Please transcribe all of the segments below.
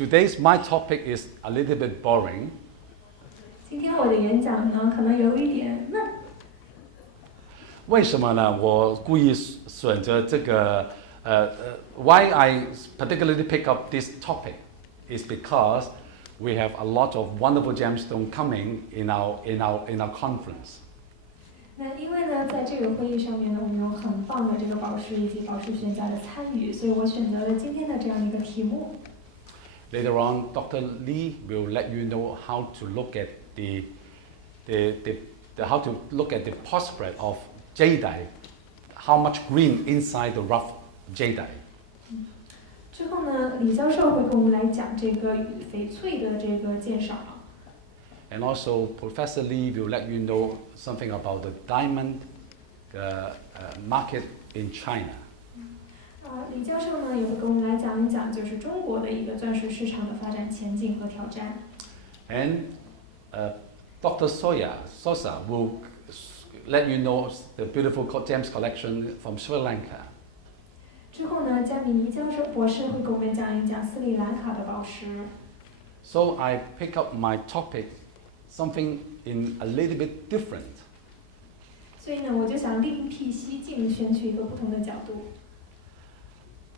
Today's my topic is a little bit boring. 今天我的演讲呢，可能有一点闷。为什么呢？我故意选择这个why I particularly pick up this topic is because we have a lot of wonderful gemstones coming in our conference. 那因为呢，在这个会议上面呢，我们有很棒的这个宝石以及宝石学家的参与，所以我选择了今天的这样一个题目。Later on, Dr. Lee will let you know how to look at how to look at the prospect of jadeite, how much green inside the rough jadeite. 之后呢，李教授会跟我们来讲这个翡翠的这个介绍。And also, Professor Lee will let you know something about the diamond market in China. 李教授呢也会跟我们来讲一讲，就是中国的一个钻石市场的发展前景和挑战。And Dr. Sosa will let you know the beautiful gems collection from Sri Lanka. 之后呢，加米尼教授博士会跟我们讲一讲斯里兰卡的宝石。So I pick up my topic, something in a little bit different. 所以呢，我就想另辟蹊径，选取一个不同的角度。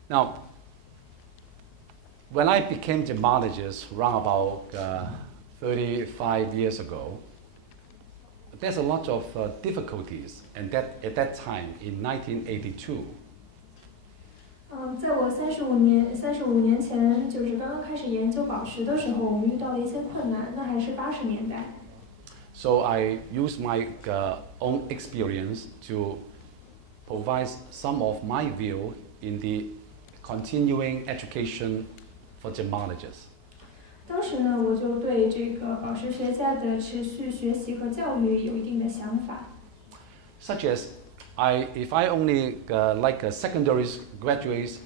Now, when I became gemologist around about 35 years ago, there's a lot of difficulties, and at that time in 1982. 在我35年前，就是刚刚开始研究宝石的时候，我们遇到了一些困难，那还是80年代。So I used my own experience to provide some of my view in the continuing education for gemmologists. 当时呢，我就对这个宝石学家的持续学习和教育有一定的想法。Such as, if I only like secondary school graduates,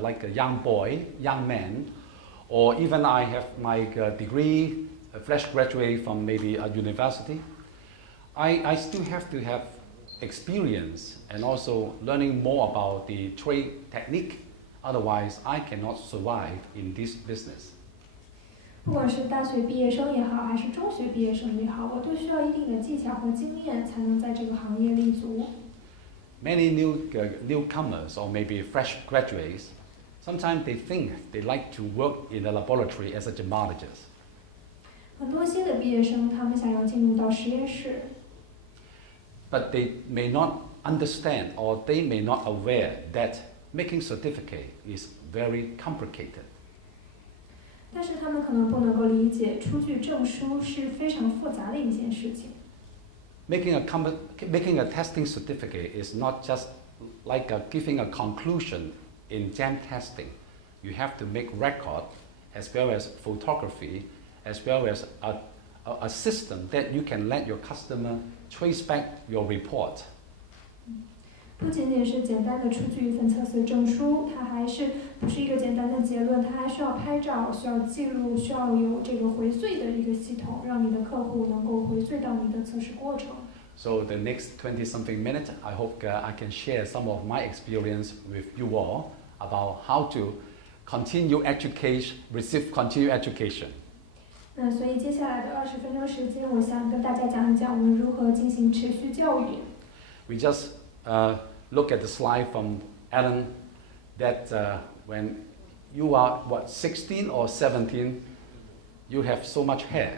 like a young boy, young man, or even I have my degree, a fresh graduate from maybe a university, I still have to have experience and also learning more about the trade technique. Otherwise, I cannot survive in this business. 不管是大学毕业生也好，还是中学毕业生也好，我都需要一定的技巧和经验，才能在这个行业立足。Many newcomers or maybe fresh graduates, sometimes they think they like to work in a laboratory as a gemmologist. 很多新的毕业生，他们想要进入到实验室。But they may not understand or they may not aware that making certificate is very complicated. 但是他们可能不能够理解，出具证书是非常复杂的一件事情。Making a testing certificate is not just like giving a conclusion in gem testing. You have to make record as well as photography, as well as a system that you can let your customer trace back your report. 不仅仅是简单的出具一份测试证书，它还不是一个简单的结论，它还需要拍照，需要记录，需要有这个回溯的一个系统，让你的客户能够回溯到你的测试过程。So the next 20-something minutes, I hope I can share some of my experience with you all about how to receive continued education. 那所以接下来的20分钟时间，我想跟大家讲一讲我们如何进行持续教育。We just look at the slide from Alan that when you are 16 or 17, you have so much hair.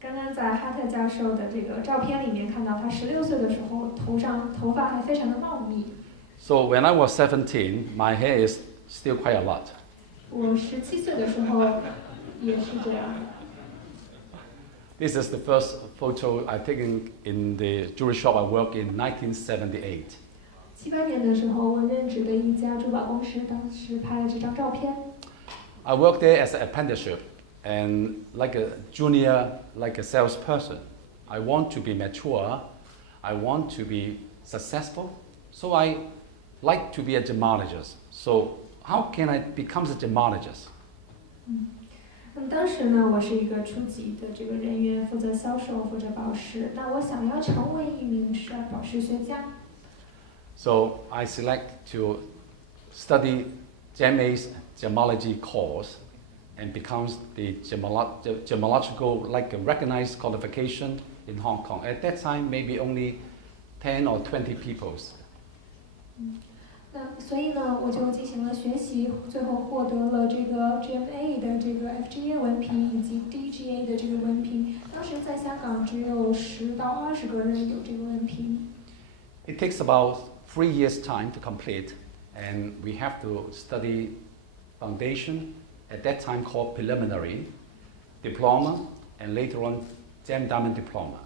刚刚在哈特教授的这个照片里面看到，他16岁的时候头发还非常的茂密。So when I was 17, my hair is still quite a lot. 我17岁的时候也是这样。This is the first photo I've taken in the jewelry shop I worked in 1978. 78年的时候，我任职的一家珠宝公司，当时拍了这张照片。I worked there as an apprenticeship and like a junior, like a salesperson. I want to be mature. I want to be successful. So I like to be a gemmologist. So how can I become a gemmologist? 当时呢，我是一个初级的这个人员，负责销售，负责宝石。那我想要成为一名宝石学家。So I select to study GEMA's gemmology course and becomes the gemmological, like a recognized qualification in Hong Kong. At that time, maybe only 10 or 20 people. 那所以呢，我就进行了学习，最后获得了这个 GMA 的这个 FGAA 文凭以及 DGA 的这个文凭。当时在香港只有10到20个人有这个文凭。It takes about 3 years' time to complete, and we have to study foundation, at that time called preliminary, diploma, and later on Gem Diamond Diploma.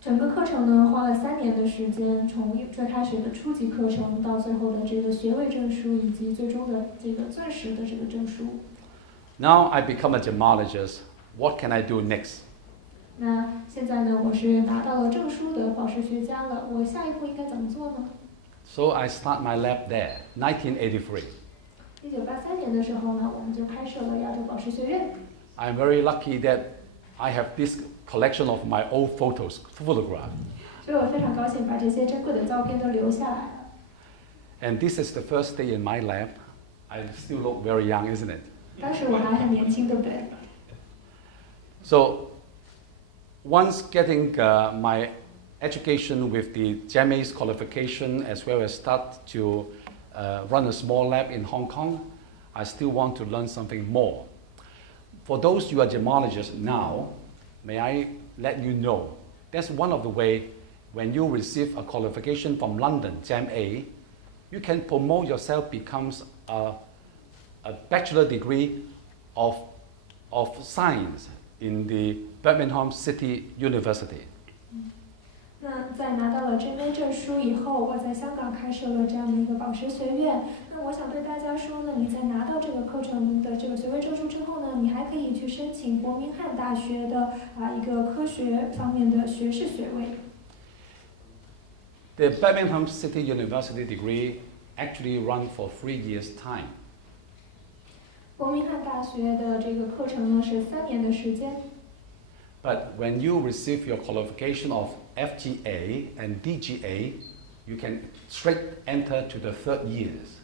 整个课程呢花了3年的时间，从最开始的初级课程到最后的这个学位证书，以及最终的这个钻石的这个证书。Now I become a gemmologist. What can I do next? 那现在呢，我是拿到了证书的宝石学家了，我下一步应该怎么做呢？ So I start my lab there, 1983. 1983年的时候呢，我们就开设了亚洲宝石学院。I'm very lucky that I have this collection of my old photograph. 所以我非常高兴把这些珍贵的照片都留下来了。And this is the first day in my lab. I still look very young, isn't it? 当时我还很年轻，对不对？ So once getting my education with the GEMA's qualification, as well as start to run a small lab in Hong Kong, I still want to learn something more. For those who are gemmologists now, may I let you know, that's one of the way when you receive a qualification from London, GEMA, you can promote yourself becomes a bachelor degree of science in the Birmingham City University. 那在拿到了 GMA 证书以后，我在香港开设了这样的一个宝石学院。那我想对大家说呢，你在拿到这个课程的这个学位证书之后呢，你还可以去申请伯明翰大学的一个科学方面的学士学位。The Birmingham City University degree actually run for 3 years' time. 伯明翰大学的这个课程呢是3年的时间。But when you receive your qualification of FGAA and DGA, you can straight enter to the 3rd years.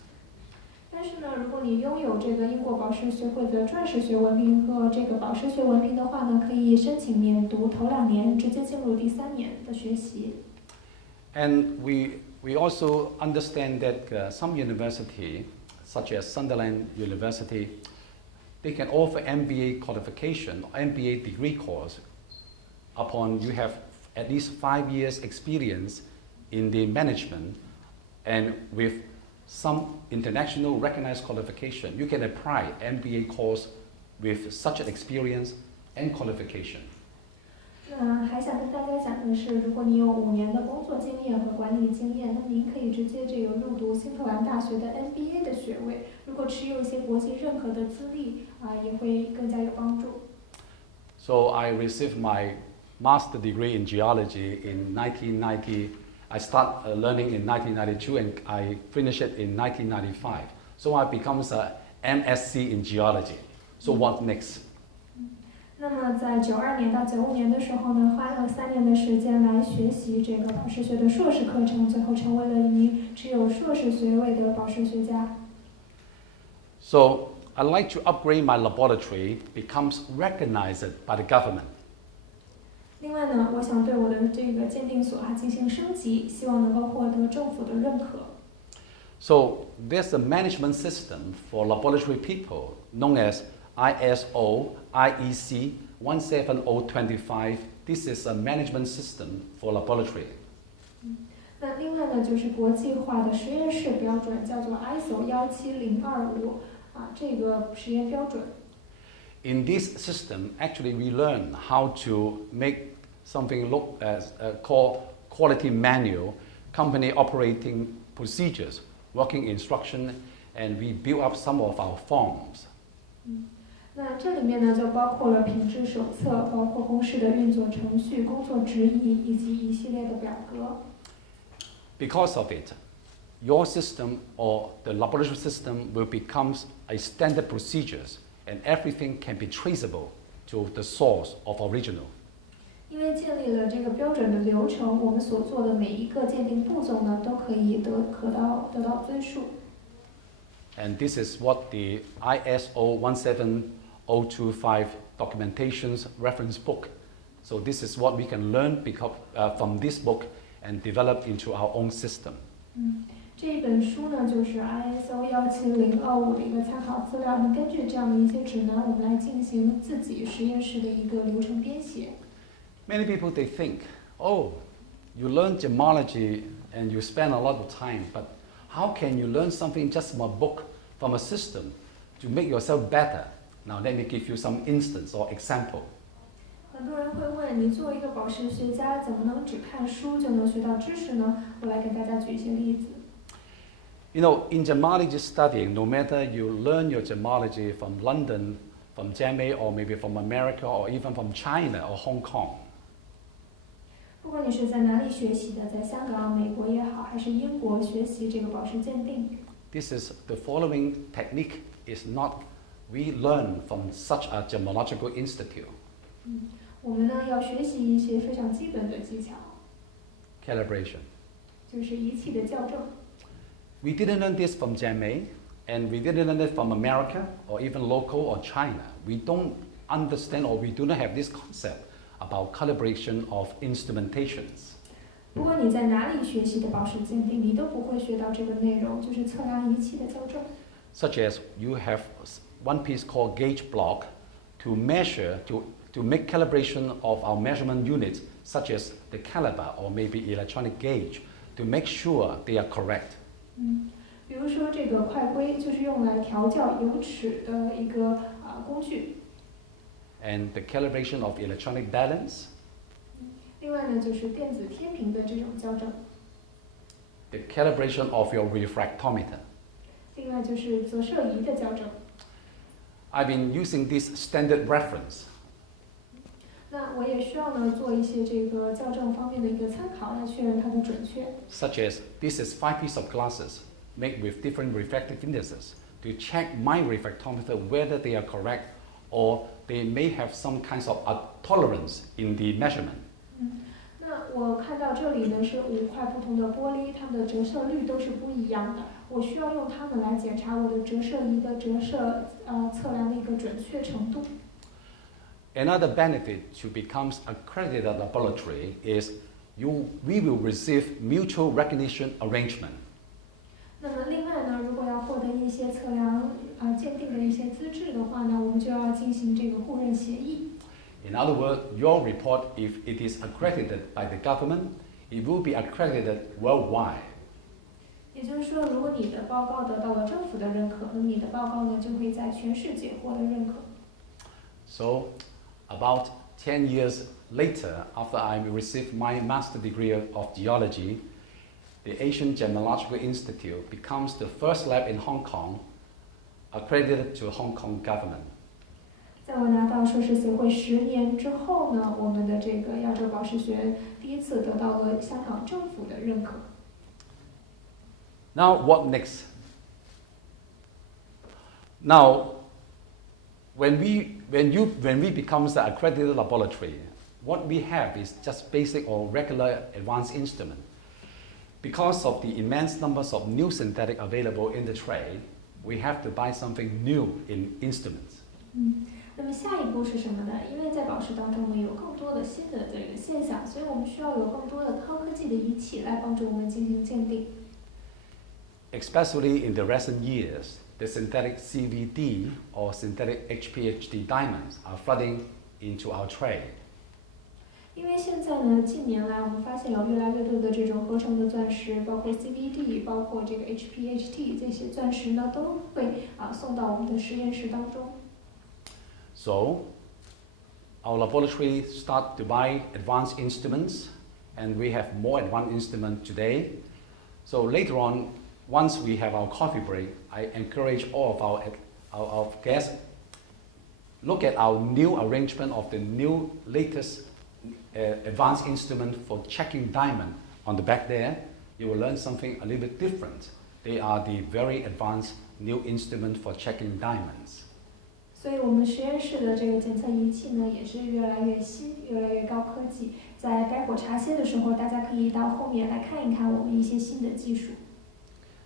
但是呢，如果你拥有这个英国宝石学会的钻石学文凭和这个宝石学文凭的话呢，可以申请免读头2年，直接进入第3年的学习。And we also understand that some university, such as Sunderland University, they can offer MBA qualification, MBA degree course, upon you have at least 5 years experience in the management and with some international recognized qualification. You can apply MBA course with such an experience and qualification. 还想跟大家讲的是，如果你有5年的工作经验和管理经验，那您可以直接这个入读新特兰大学的 MBA 的学位。如果持有一些国际认可的资历，也会更加有帮助。So I received my master degree in geology in 1990. I start learning in 1992 and I finish it in 1995. So I becomes a MSc in geology. So what next? 那么在92年到95年的时候呢，花了3年的时间来学习这个宝石学的硕士课程，最后成为了一名持有硕士学位的宝石学家。So I'd like to upgrade my laboratory, becomes recognized by the government. 另外呢，我想对我的这个鉴定所进行升级，希望能够获得政府的认可。So there's a management system for laboratory people known as ISO IEC 17025. This is a management system for laboratory. 那另外呢，就是国际化的实验室标准，叫做 ISO 17025这个实验标准。In this system, actually, we learn how to make something look as called quality manual, company operating procedures, working instruction, and we build up some of our forms. 那这里面呢，就包括了品质手册，包括公司的运作程序、工作指引以及一系列的表格。Because of it, your system or the laboratory system will become a standard procedures, and everything can be traceable to the source of original. 因为建立了这个标准的流程，我们所做的每一个鉴定步骤呢，都可以得到追溯。And this is what the ISO 17025 documentations reference book. So this is what we can learn from this book and develop into our own system. 这本书呢，就是 ISO 17025的一个参考资料。那根据这样的一些指南，我们来进行自己实验室的一个流程编写。Many people they think, oh, you learn gemmology and you spend a lot of time, but how can you learn something just from a book, from a system, to make yourself better? Now let me give you some instance or example. 很多人会问，你作为一个宝石学家，怎么能只看书就能学到知识呢？我来给大家举一些例子。You know, in gemmology studying, no matter you learn your gemmology from London, from GMA, or maybe from America, or even from China or Hong Kong. 不管你是在哪里学习的，在香港、美国也好，还是英国学习这个宝石鉴定。This is the following technique is not we learn from such a gemmological institute. 我们呢要学习一些非常基本的技巧。Calibration. 就是仪器的校正。We didn't learn this from GMA, and we didn't learn it from America, or even local or China. We don't understand, or we do not have this concept about calibration of instrumentations. 不管你在哪里学习的宝石鉴定，你都不会学到这个内容，就是测量仪器的校正。Such as you have one piece called gauge block to measure, to make calibration of our measurement units, such as the caliber or maybe electronic gauge, to make sure they are correct. 比如说这个快规就是用来调校有尺的一个工具。And the calibration of electronic balance. 另外呢，就是电子天平的这种校正。The calibration of your refractometer. 另外就是折射仪的校正。I've been using this standard reference. 那我也需要呢做一些这个校正方面的一个参考，来确认它的准确。Such as this is 5 pieces of glasses made with different refractive indices to check my refractometer whether they are correct or they may have some kinds of tolerance in the measurement. 那我看到这里呢是5块不同的玻璃，它们的折射率都是不一样的。我需要用它们来检查我的折射仪的折射测量的一个准确程度。Another benefit to become accredited laboratory is we will receive mutual recognition arrangement. 那么另外呢，如果要获得一些测量鉴定的一些资质的话呢，我们就要进行这个互认协议。In other words, your report, if it is accredited by the government, it will be accredited worldwide. 也就是说，如果你的报告得到了政府的认可，那么你的报告呢就会在全世界获得认可。So, about 10 years later, after I received my master degree of geology, the Asian Gemmological Institute becomes the first lab in Hong Kong accredited to Hong Kong government. 在我拿到硕士学位10年之后呢，我们的这个亚洲宝石学第一次得到了香港政府的认可。Now, what next? Now, when we become the accredited laboratory, what we have is just basic or regular advanced instrument. Because of the immense numbers of new synthetic available in the trade, we have to buy something new in instruments. 那么下一步是什么呢？因为在宝石当中呢有更多的新的这个现象，所以我们需要有更多的高科技的仪器来帮助我们进行鉴定。Especially in the recent years, the synthetic CVD or synthetic HPHD diamonds are flooding into our trade. 因为现在呢，近年来我们发现有越来越多的这种合成的钻石，包括 CVD， 包括这个 HPHT 这些钻石呢，都会送到我们的实验室当中。So, our laboratory start to buy advanced instruments, and we have more advanced instruments today. So later on, once we have our coffee break, I encourage all of our guests look at our new arrangement of the new latest advanced instrument for checking diamond. On the back there, you will learn something a little bit different. They are the very advanced new instrument for checking diamonds. 所以我们实验室的这个检测仪器呢，也是越来越新，越来越高科技。在待会茶歇的时候，大家可以到后面来看一看我们一些新的技术。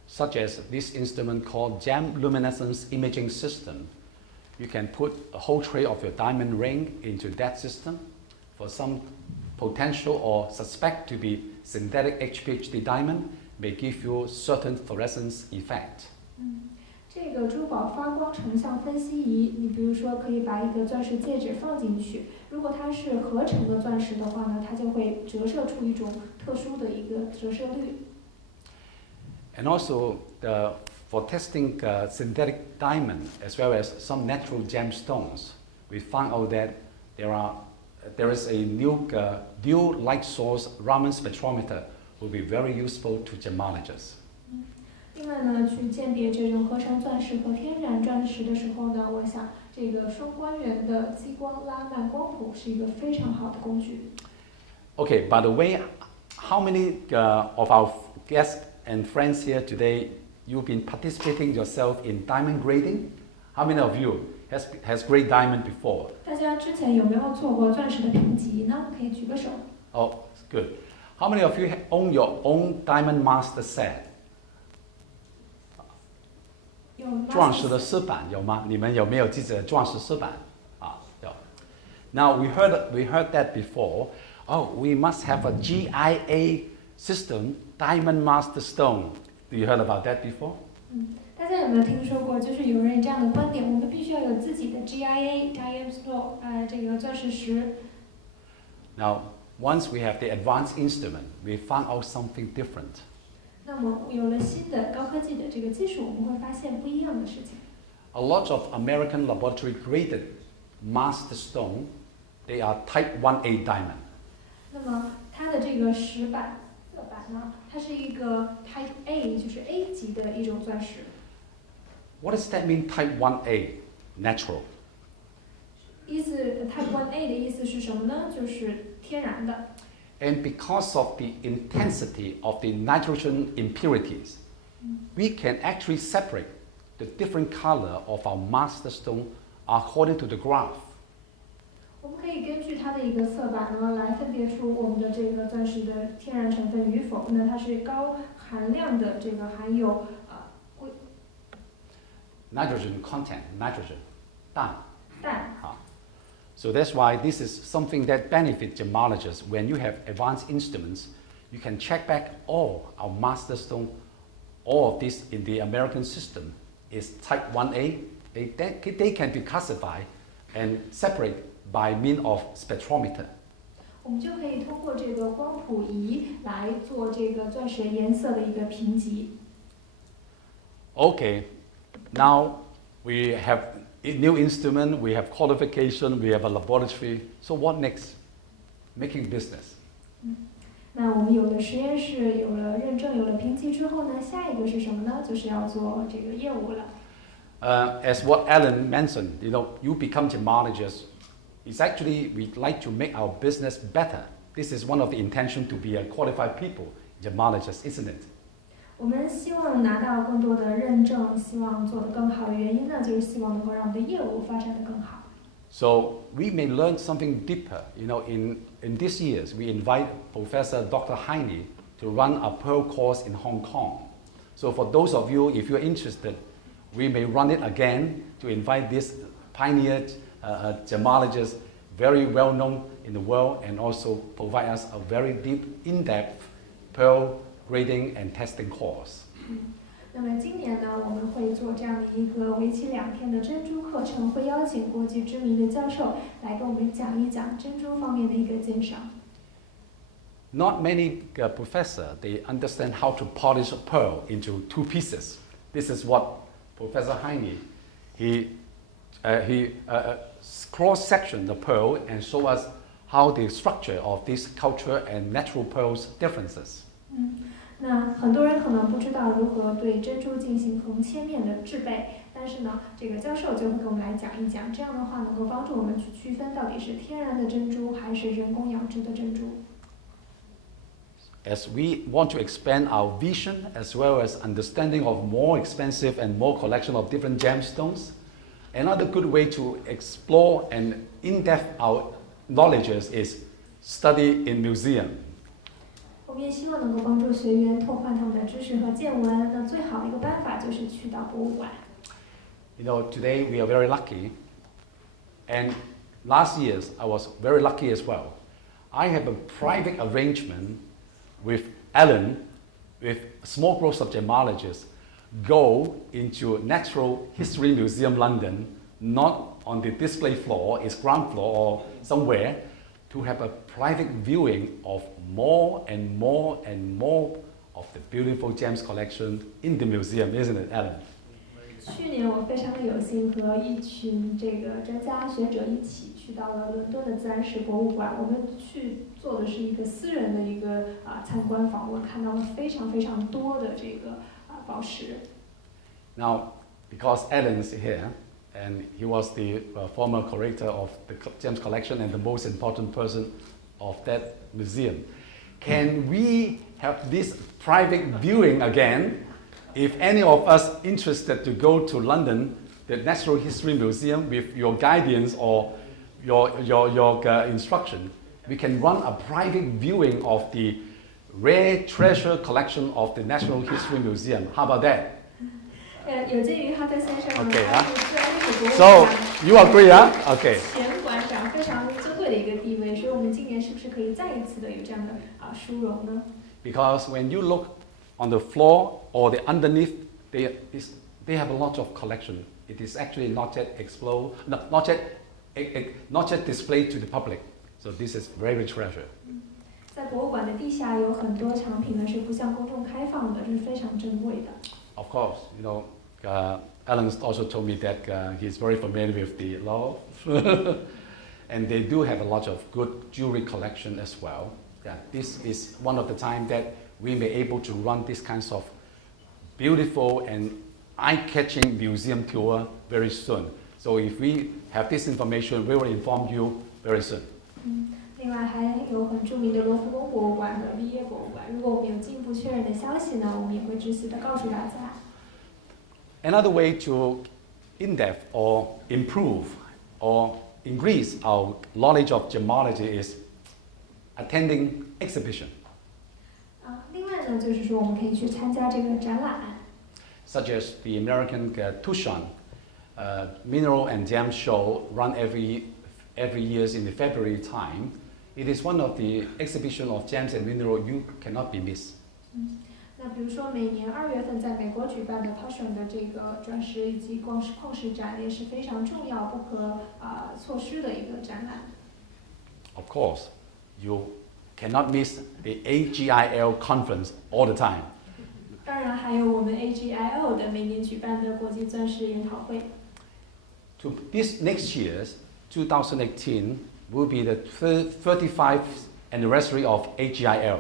such as this instrument called Gemmoluminescence imaging system. You can put a whole tray of your diamond ring into that system for some potential or suspect to be synthetic HPHD diamond may give you certain fluorescence effect. 这个珠宝发光成像分析仪，你比如说可以把一个钻石戒指放进去，如果它是合成的钻石的话呢，它就会折射出一种特殊的一个折射率。And also for testing synthetic diamond as well as some natural gemstones, we found out that there is a new dual light source Raman spectrometer will be very useful to gemmologists. 另外呢，去鉴别这种合成钻石和天然钻石的时候呢，我想这个双光源的激光拉曼光谱是一个非常好的工具。Okay, by the way, how many of our guests and friends here today you've been participating yourself in diamond grading? How many of you has graded diamond before? 大家之前有没有做过钻石的评级呢？可以举个手。Oh, good. How many of you own your own diamond master set? 钻石的饰板有吗？你们有没有自己的钻石饰板？啊，有。Now we heard that before. Oh, we must have a GIA system, diamond master stone. Do you heard about that before? 大家有没有听说过？就是有人这样的观点，我们必须要有自己的 GIA diamond stone， 这个钻石石。Now, once we have the advanced instrument, we found out something different. 那么有了新的高科技的这个技术，我们会发现不一样的事情。A lot of American laboratory graded master stone, they are type 1A diamond. 那么它的这个石板色板呢，它是一个 type A， 就是 A 级的一种钻石。What does that mean, type 1A? Natural. 意思 type 1A 的意思是什么呢？就是天然的。And because of the intensity of the nitrogen impurities, we can actually separate the different color of our master stone according to the graph. 我们可以根据它的一个色板呢，来分别出我们的这个钻石的天然成分与否。那它是高含量的这个含有nitrogen content, nitrogen, 氮。氮。So that's why this is something that benefits gemmologists. When you have advanced instruments, you can check back all our master stone, all of this in the American system is type 1A. They can be classified and separated by means of spectrometer. 我们就可以通过这个光谱仪来做这个钻石颜色的一个评级。Okay, now we have a new instrument, we have qualification, we have a laboratory. So what next? Making business. 那我们有了实验室，有了认证，有了评级之后呢，下一个是什么呢？就是要做这个业务了。As what Alan mentioned, you become gemmologist. It's actually we'd like to make our business better. This is one of the intention to be a qualified people, gemmologist, isn't it? 我们希望拿到更多的认证，希望做得更好的原因呢，就是希望能够让我们的业务发展得更好。So we may learn something deeper. In these years, we invite Professor Dr. Heine to run a Pearl course in Hong Kong. So for those of you, if you're interested, we may run it again to invite this pioneer gemmologist, very well known in the world, and also provide us a very deep, in-depth Pearl grading and testing course. 那么今年呢，我们会做这样的一个为期2天的珍珠课程，会邀请国际知名的教授来跟我们讲一讲珍珠方面的一个鉴赏。Not many professors, they understand how to polish a pearl into 2 pieces. This is what Professor Heine, he cross-sectioned the pearl and show us how the structure of this culture and natural pearls differences. 那很多人可能不知道如何对珍珠进行横切面的制备，但是呢，这个教授就会给我们来讲一讲，这样的话能够帮助我们去区分到底是天然的珍珠还是人工养殖的珍珠。As we want to expand our vision as well as understanding of more expensive and more collection of different gemstones, another good way to explore and in-depth our knowledge is study in museum. 我我们也希望能够帮助学员拓宽他们的知识和见闻。那最好的一个办法就是去到博物馆。You know, today we are very lucky, and last years I was very lucky as well. I have a private arrangement with Alan, with a small group of gemmologists, go into Natural History Museum London, not on the display floor, it's ground floor or somewhere, to have a private viewing of more and more and more of the beautiful gems collection in the museum, isn't it, Alan? 去年我非常的有幸和一群这个专家学者一起去到了伦敦的自然史博物馆，我们去做的是一个私人的一个参观访问，看到了非常非常多的这个宝石。Now, because Alan is here, and he was the former curator of the gems collection and the most important person of that museum, can we have this private viewing again? If any of us interested to go to London, the Natural History Museum, with your guidance or your instruction, we can run a private viewing of the rare treasure collection of the Natural History Museum. How about that? 有鉴于哈特先生呢， Okay, 他是自然史博物 So 馆 you agree, huh? Okay. 前馆长，非常尊贵的一个地位，所以我们今年是不是可以再一次的有这样的殊荣呢？ Because when you look on the floor or the underneath, they have a lot of collection. It is actually not yet not yet displayed to the public. So this is very treasure. 在博物馆的地下有很多藏品呢，是不向公众开放的，这是非常珍贵的。Of course, you know, Alan also told me that he's very familiar with the law, and they do have a lot of good jewelry collection as well. Yeah, this is one of the time that we may able to run these kinds of beautiful and eye-catching museum tour very soon. So if we have this information, we will inform you very soon. 另外还有很著名的罗浮宫博物馆和利耶博物馆，如果我们有进一步确认的消息呢，我们也会知悉的告诉大家。Another way to in-depth or improve or increase our knowledge of gemmology is attending exhibition. 另外呢，就是说我们可以去参加这个展览。Such as the American Tucson Mineral and Gem Show run every year in the February time. It is one of the exhibition of gems and mineral you cannot be missed. 那比如说每年2月份在美国举办的 Tucson 的这个钻石以及矿石展也是非常重要、不可错失的一个展览。Of course, you cannot miss the AGIL conference all the time. 当然还有我们 AGIL 的每年举办的国际钻石研讨会。To this next year's 2018 will be the 35th anniversary of AGIL.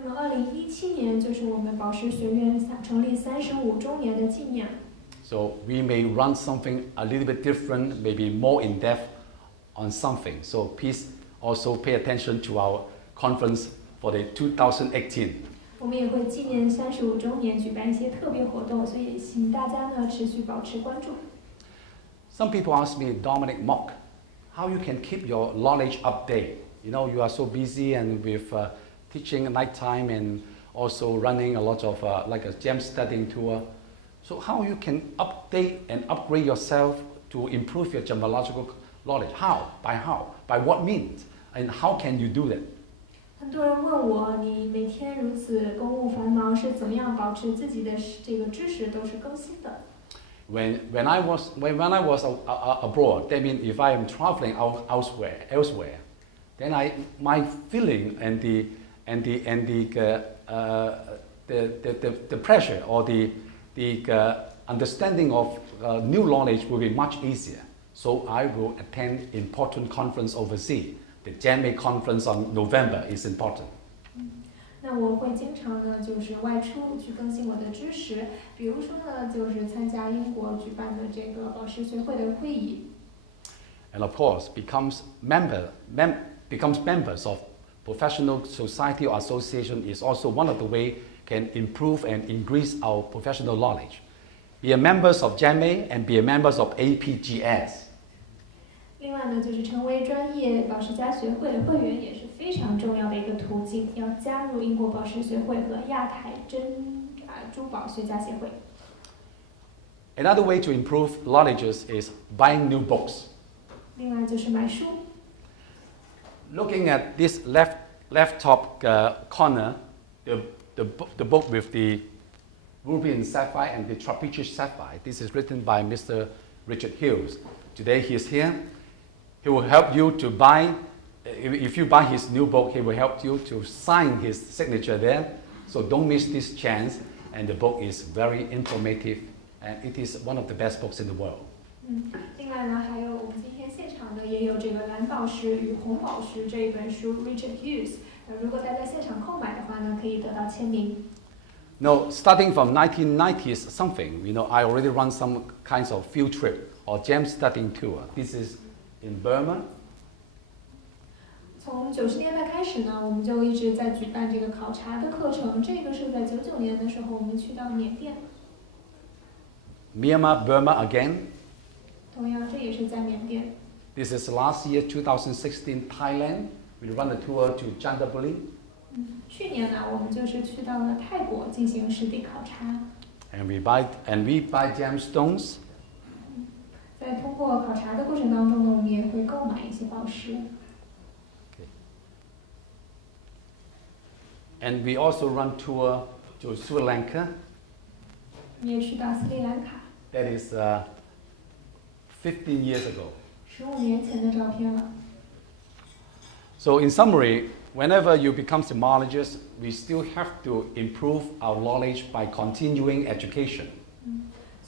那么2017年就是我们宝石学院成立35周年的纪念。So we may run something a little bit different, maybe more in depth on something. So please also pay attention to our conference for the 2018. 我们也会纪念35周年举办一些特别活动，所以请大家呢持续保持关注。Some people ask me, Dominic Mok, how you can keep your knowledge update? You know, you are so busy and with teaching at night time and also running a lot of like a gem studying tour. So how you can update and upgrade yourself to improve your gemmological knowledge? How? By what means? And how can you do that? 很多人问我，你每天如此公务繁忙，是怎么样保持自己的这个知识都是更新的？ When I was abroad, that means if I am traveling elsewhere, then my feeling and the pressure or the understanding of new knowledge will be much easier. So I will attend important conference overseas. The GEMA conference on November is important. 那我会经常呢，就是外出去更新我的知识，比如说呢，就是参加英国举办的这个宝石学会的会议。And of course, becomes members of professional society or association is also one of the way can improve and increase our professional knowledge. Be a members of GEMA and be a members of APGS. 另外呢，就是成为专业宝石家学会的会员也是非常重要的一个途径，要加入英国宝石学会和亚太珠宝学家协会。Another way to improve knowledge is buying new books. 另外就是买书。Looking at this left top corner, the book with the ruby and sapphire and the trapezius sapphire. This is written by Mr. Richard Hughes. Today he is here. He will help you to buy. If you buy his new book, he will help you to sign his signature there. So don't miss this chance. And the book is very informative, and it is one of the best books in the world. 另外呢，还有我们今天现场呢也有这个蓝宝石与红宝石这一本书 ，Richard Hughes。如果大家现场购买的话呢，可以得到签名。No, starting from 1990s something, I already run some kinds of field trip or gem studying tour. This is in Burma. 从90年代开始呢，我们就一直在举办这个考察的课程。这个是在99年的时候，我们去到缅甸。Myanmar, Burma again. 同样，这也是在缅甸。This is last year, 2016, Thailand. We run a tour to Chantaburi. 去年呢，我们就是去到了泰国进行实地考察。And we buy gemstones. 在通过考察的过程当中呢，我们也会购买一些宝石。And we also run tour to Sri Lanka. 也去到斯里兰卡。That is 15 years ago. 15年前的照片了。So in summary, whenever you become gemologist, we still have to improve our knowledge by continuing education.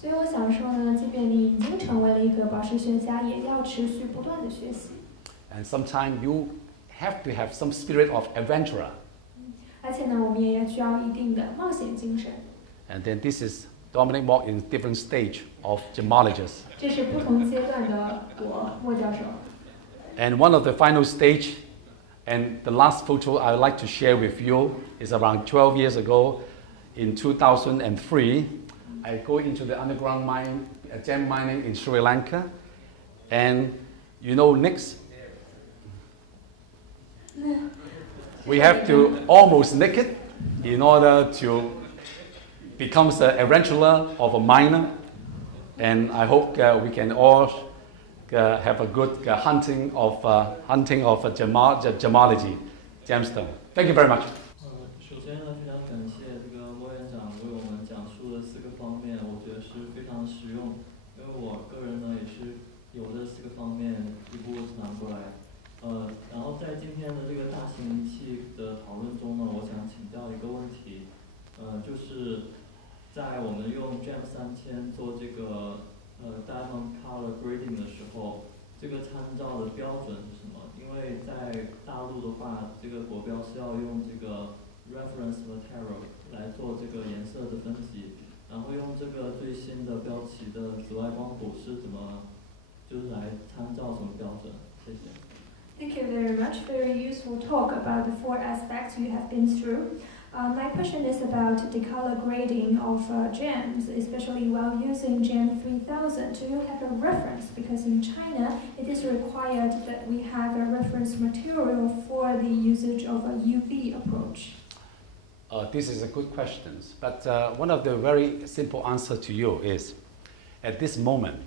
所以我想说呢，即便你已经成为了一个宝石学家，也要持续不断的学习。And sometimes you have to have some spirit of adventurer. 而且呢，我们也需要一定的冒险精神。And then this is Dominic Mok in different stage of gemologist. 这是不同阶段的我，莫教授。And one of the final stage, and the last photo I would like to share with you is around 12 years ago, in 2003. I go into the underground mine, gem mining in Sri Lanka, and next, we have to almost naked in order to become the adventurer of a miner, and I hope we can all have a good hunting of gemology, gemstone. Thank you very much. 首先呢，非常感谢这个莫院长为我们讲述的4个方面，我觉得是非常实用，因为我个人呢也是有这4个方面一步拿过来。然后在今天的这个大型仪器的讨论中呢，我想请教一个问题，就是在我们用 Gem 3000做这个diamond color grading 的时候，这个参照的标准是什么？因为在大陆的话，这个国标是要用这个 reference material 来做这个颜色的分析，然后用这个最新的标旗的紫外光谱是怎么，就是来参照什么标准？谢谢。Thank you very much. Very useful talk about the 4 aspects you have been through. My question is about the color grading of gems, especially while using Gem 3000. Do you have a reference? Because in China, it is required that we have a reference material for the usage of a UV approach. This is a good question, but one of the very simple answer to you is, at this moment,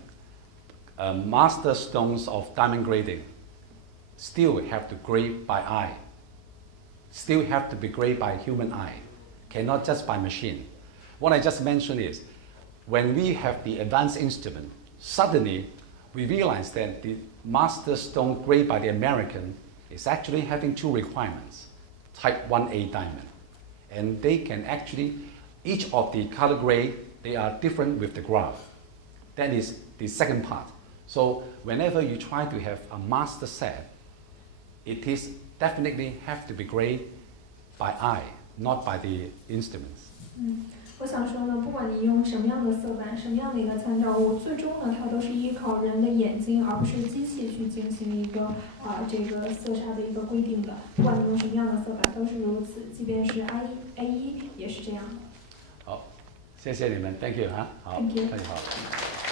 master stones of diamond grading still have to grade by eye, still have to be graded by human eye, cannot just by machine. What I just mentioned is, when we have the advanced instrument, suddenly we realize that the master stone graded by the American is actually having 2 requirements, type 1A diamond. And they can actually, each of the color grade, they are different with the graph. That is the second part. So whenever you try to have a master set, it is definitely have to be graded by eye, not by the instruments. 我想说呢，不管你用什么样的色板，什么样的一个参照物，最终呢，它都是依靠人的眼睛，而不是机器去进行一个这个色差的一个规定的。不管你用什么样的色板，都是如此。即便是 A1 也是这样的。好，谢谢你们 ，Thank you 哈，好， Thank you 大家好。